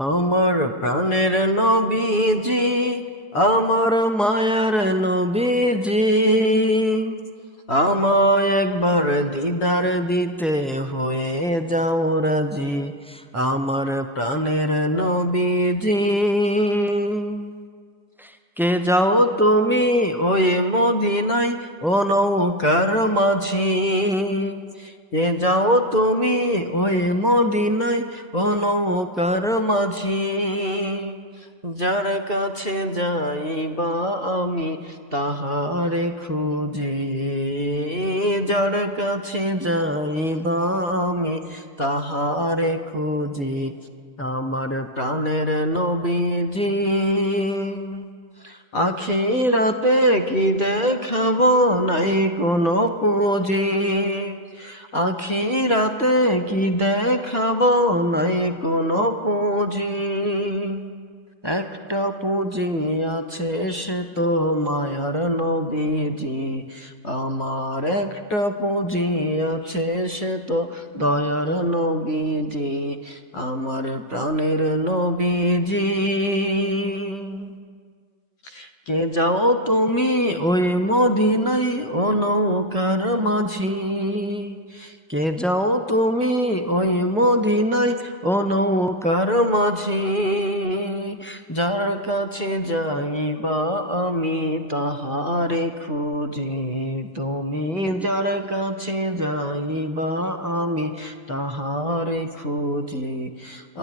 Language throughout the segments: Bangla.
আমার প্রাণের নবীজি, আমার মায়ার নবীজি, আমায় একবার দিদার দিতে হয়ে যাও রাজি। আমার প্রাণের নবীজি, কে যাও তুমি ওই মদিনায় ও নৌকার মাঝি। কে যাও তুমি ওই মদিনায় ও নৌকার মাঝি। যার কাছে যাইবা আমি তাহারে খুঁজে। যার কাছে যাইবা আমি তাহারে খুঁজি। আমার প্রাণের নবীজি, আখিরাতে কি দেখাবো নাই কোনো পুঁজি। আখিরাতে কি দেখাবো নাই কোনো পুঁজি। একটা পুঁজি আছে, সে তো মায়ার নবীজি। আমার একটা পুঁজি আছে, সে তো দয়ার নবীজি। আমার প্রাণের নবীজি, কে যাও তুমি ওই মদিনায় ও নৌকার মাঝি। কে যাও তুমি ওই মদিনায় ও নৌকার মাঝি। যার কাছে যাইবা আমি তাহারে খুঁজি। তুমি যার কাছে যাইবা আমি তাহারে খুঁজি।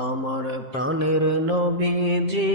আমার প্রাণের নবীজি।